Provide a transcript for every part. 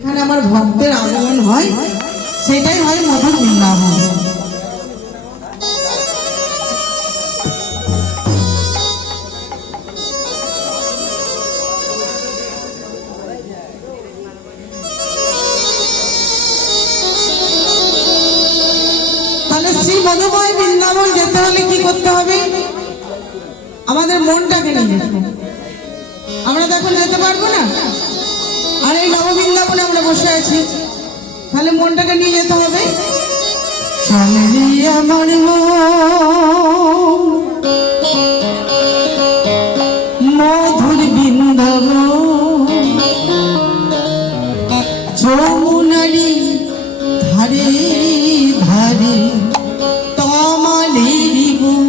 এখানে আমার ভক্তের আগমন হয়, সেটাই হয় মধুর বৃন্দাবন। তাহলে শ্রী মধুময় বৃন্দাবন যেতে হলে কি করতে হবে? আমাদের মনটাকে নিয়ে যেতে হবে। আমরা তো এখন যেতে পারবো না, আর এই নববৃন্দাবনে আমরা বসে আছি, তাহলে মনটাকে নিয়ে যেতে হবে। চলে আমার মধুর বৃন্দাবন, যমুনারি ধারে ধারে তমালের বুক।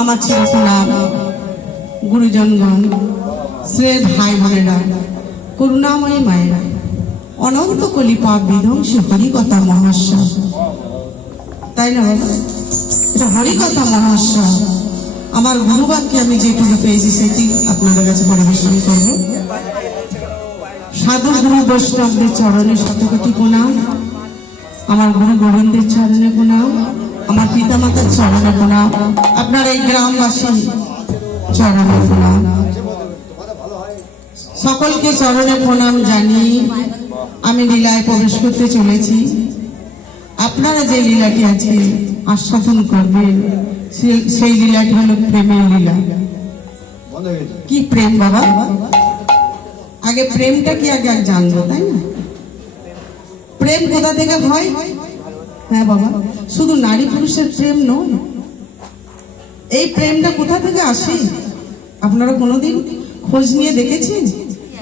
আমার ছেলেরা, গুরুজনগণ, শ্রেয় ভাই বোনেরা, করুণাময়ী মায়েরা, অনন্ত কলি পাপ বিধ্বংসী হরিকথা মহাশ্বাস, তাই না বাবা? এটা হরিকথা মহাশ্বাস। আমার গুরুবাক্যে আমি যেটুকু পেয়েছি সেটি আপনাদের কাছে পরিবেশন করব। সাধু গুরু বৈষ্ণবদের চরণে শতকোটি প্রণাম, আমার গুরু গোবিন্দের চরণে প্রণাম, আমার পিতা মাতার চরণে প্রণাম, আপনার এই গ্রামবাসী চরণে প্রণাম, সকলকে চরণে প্রণাম জানিয়ে আমি লীলায় প্রবেশ করতে চলেছি। আপনারা যে লীলাটি আজকে আস্বাদন করবেন সেই লীলাটি হলো প্রেমের লীলা। কি প্রেম বাবা? আগে প্রেমটা কি আগে জানবো, তাই না? প্রেম কোথা থেকে হয়? হ্যাঁ বাবা, শুধু নারী পুরুষের প্রেম নয়, এই প্রেমটা কোথা থেকে আসে? আপনারা কোনোদিন খোঁজ নিয়ে দেখেছেন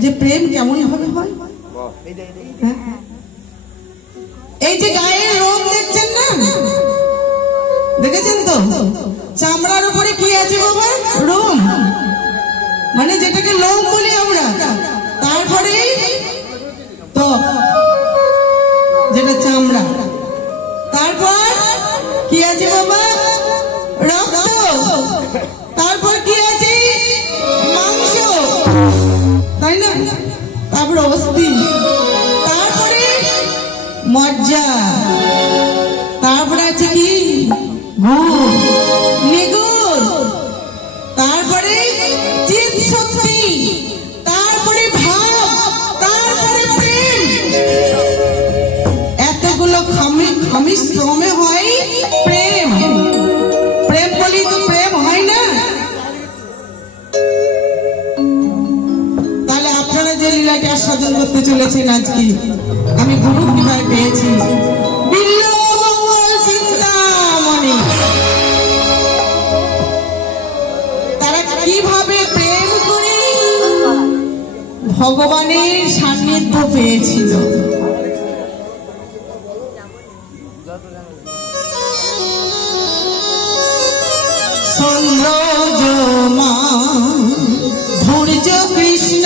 যে প্রেম কেমন ভাবে হয়? এই যে গায়ের রোগ দেখছেন না, দেখেছেন তো? চামড়ার উপরে কি আছে বাবা? রোম, মানে যেটাকে লোম বলি আমরা, তারপরে তো যেটা চামড়া, তারপর কি আছে বাবা? রক্ত, তারপর কি আছে? মাংস, তাই না? তারপর অস্থি, তারপরে মজ্জা, তারপরে আছে কি? গুড়, নিগুড়, তারপরে চিত শক্তি, তারপরে ভাব, তারপরে প্রেম। এতগুলো শ্রমে হয় প্রেম। প্রেম বলি তো প্রেম হয় না? তাহলে আপনারা যে লীলাটি আস্বাদন করতে চলেছেন আজকে, আমি গুরু কৃপায় পেয়েছি বিল্লমঙ্গল চিন্তামণি। তারা কিভাবে প্রেম করে ভগবানের সান্নিধ্য পেয়েছিল। সৌন্দর্যমা ধৈর্য কৃষ্ণ,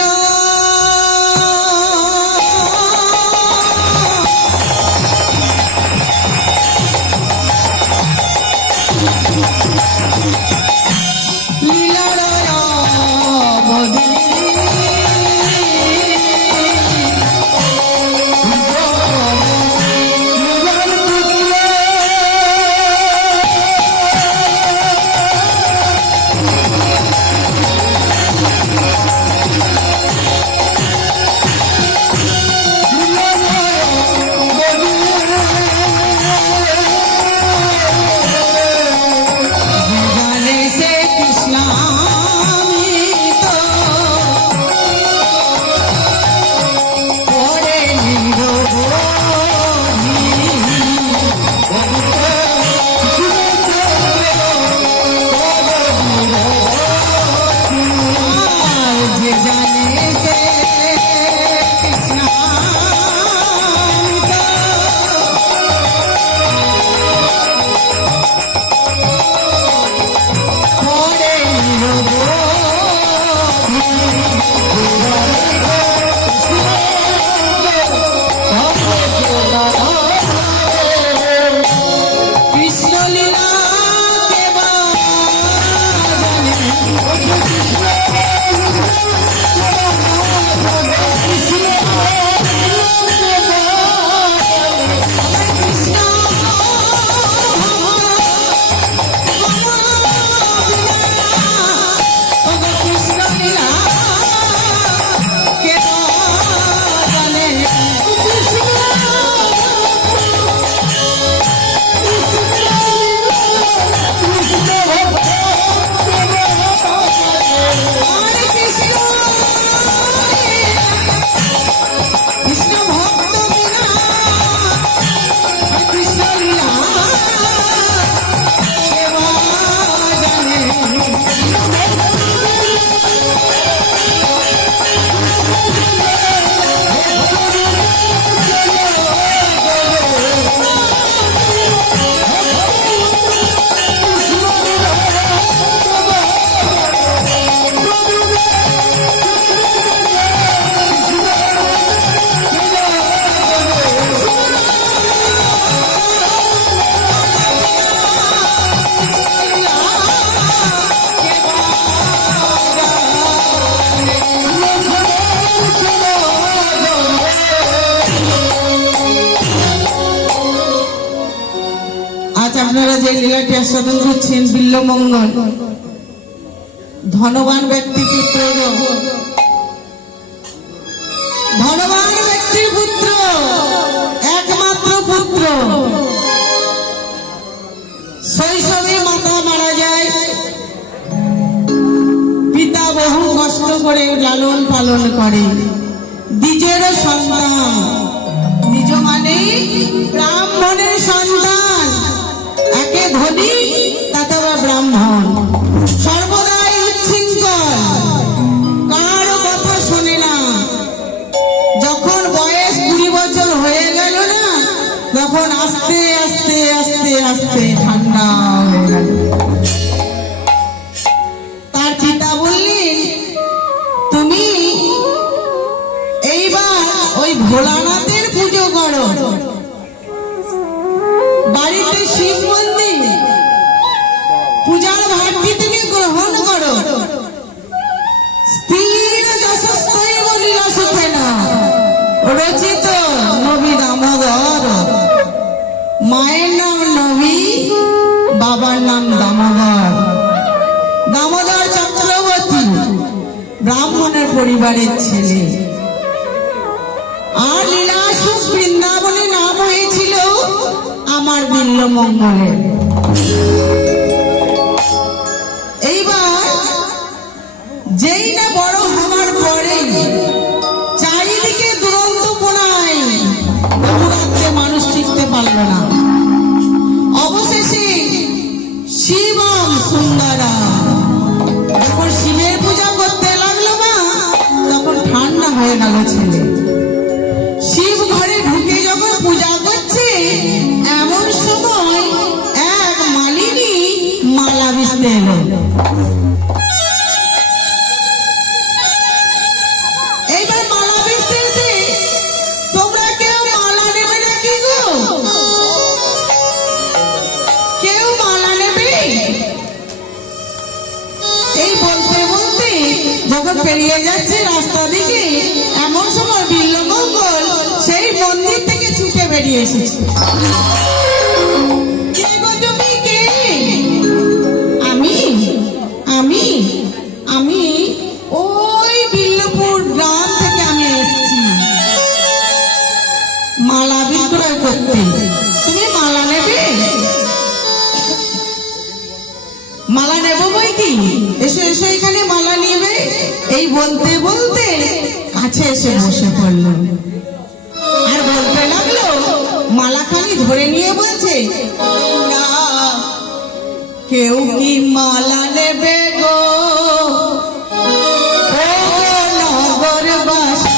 আপনারা যে লীলাটি আস্বাদন করছেন বিল্লমঙ্গল, ধনবান ব্যক্তির পুত্র, ধনবান ব্যক্তির পুত্র, একমাত্র পুত্র। শৈশবে মাতা মারা যায়, পিতা বহু কষ্ট করে লালন পালন করে। দ্বিজের সন্তান, দ্বিজ মানে ব্রাহ্মণের সন্তান, একে ধনী তাতে আবার ব্রাহ্মণ, সর্বদাই উচ্ছৃঙ্খল, কারো কথা শোনে না। যখন বয়স 20 বছর হয়ে গেল না, তখন আস্তে আস্তে আস্তে আস্তে ঠান্ডা হয়ে গেল। তার পিতা বললেন, তুমি ওই ভোলানাথের পুজো করো, বাড়িতে শিব মন্দির, পূজার ভাবটি তুমি গ্রহণ করো। স্থির যশস্বই বলিল সুখেন রচিত নবী দামোদর। মায়ের নাম নবী, বাবার নাম দামোদর। দামোদর চক্রবর্তী ব্রাহ্মণের পরিবারের ছেলে। আর লীলাসুখ বৃন্দাবনে নাম হয়েছিল আমার বিল্লমঙ্গলের। এইবার যেই না বড় হওয়ার পরে চারিদিকে দুরন্ত পোনায় বহুরাত্রে মানুষ টিকতে পারল না। অবশেষে শিবম সুন্দরম যখন শিবের পূজা করতে লাগলো মা, তখন ঠান্ডা হয়ে গেল ছেলে। শিব ঘরে ঢুকে যখন পূজা করছে, এমন সময় এক মালিনী মালা বিছতে এলো। এইবার মালা বিছতে এসে, তোমরা কেউ মালা নেবে নাকি গো? কেউ মালা নেবে? এই বলতে বলতে যখন পেরিয়ে যাচ্ছে রাস্তা দিকে, এমন সময় বিল্লমঙ্গল সেই মন্দির থেকে ছুটে বেরিয়ে এসেছে। কে গো তুমি, কে? আমি আমি আমি ওই বিল্লপুর গ্রাম থেকে আমি এসেছি মালা বিক্রয় করতে। তুমি মালা নেবে? মালা নেবো বই কি, এসো এসো এখানে মালা নিবে। এই বলতে বলতে কাছে এসে বসে পড়লো আর বলতে লাগলো, মালাখানি ধরে নিয়ে বলছে, না কেউ কি মালা নেবে গো? ও নগরবাসী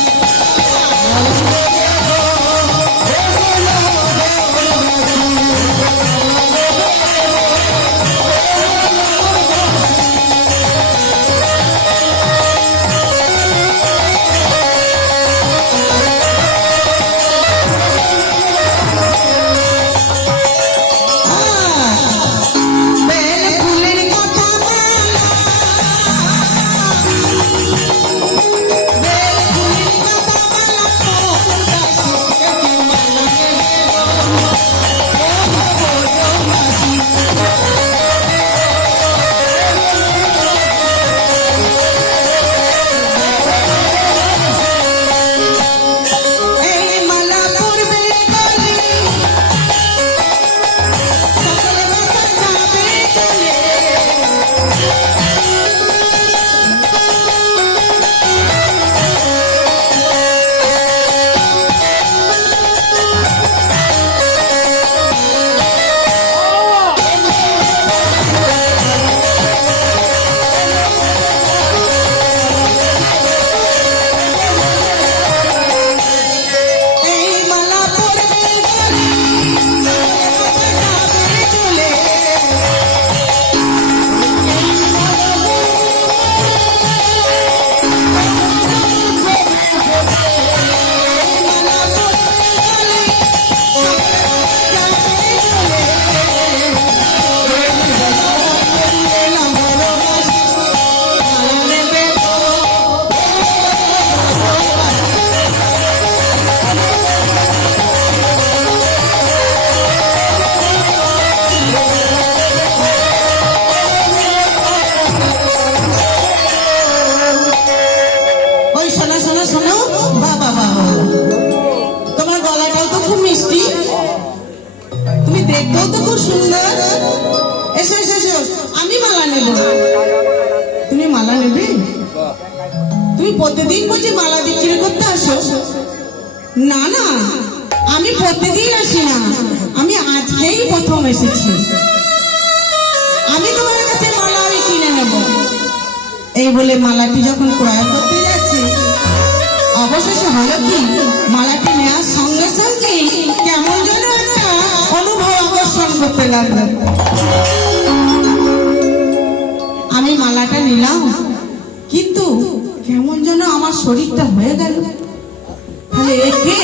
দেখতেও তো খুব সুন্দর। এসো এসো এসো, আমি মালা নেব। তুমি মালা নেবে? তুমি প্রতিদিন বুঝি মালা বিক্রি করতে আসো? না না, আমি প্রতিদিন আসি না, আমি আজকেই প্রথম এসেছি। আমি তোমার কাছে মালা আমি কিনে নেব। এই বলে মালাটি যখন ক্রয় করতে যাচ্ছি, অবশেষে হলো কি, মালাটি নেওয়ার সঙ্গে সঙ্গে কেমন যেন একটা অনুভব আকর্ষণ করতে লাগলো। আমি মালাটা নিলাম, কিন্তু কেমন যেন আমার শরীরটা হয়ে গেল। তাহলে এ কে?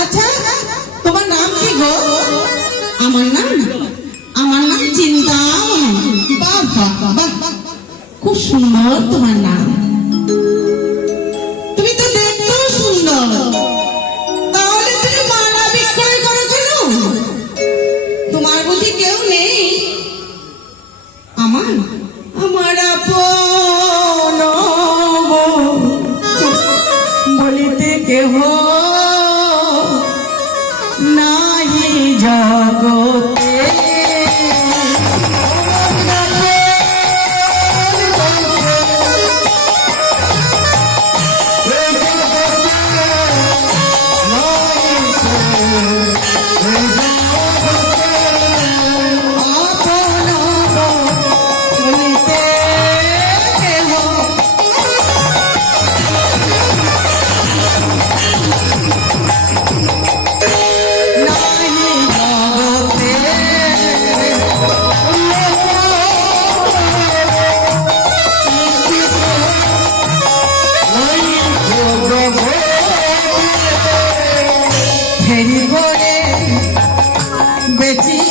আচ্ছা তোমার নাম কি গো? আমার নাম চিন্তামণি। বাহ বাহ বাহ বাহ, খুব সুন্দর তোমার নাম। তুমি তো দেখতেও সুন্দর, তাহলে তুমি মালা বিক্রয় করো কেন? তোমার বুঝি কেউ নেই? আমার আপন বলিতে কেহ নাহি জগতে। বেটি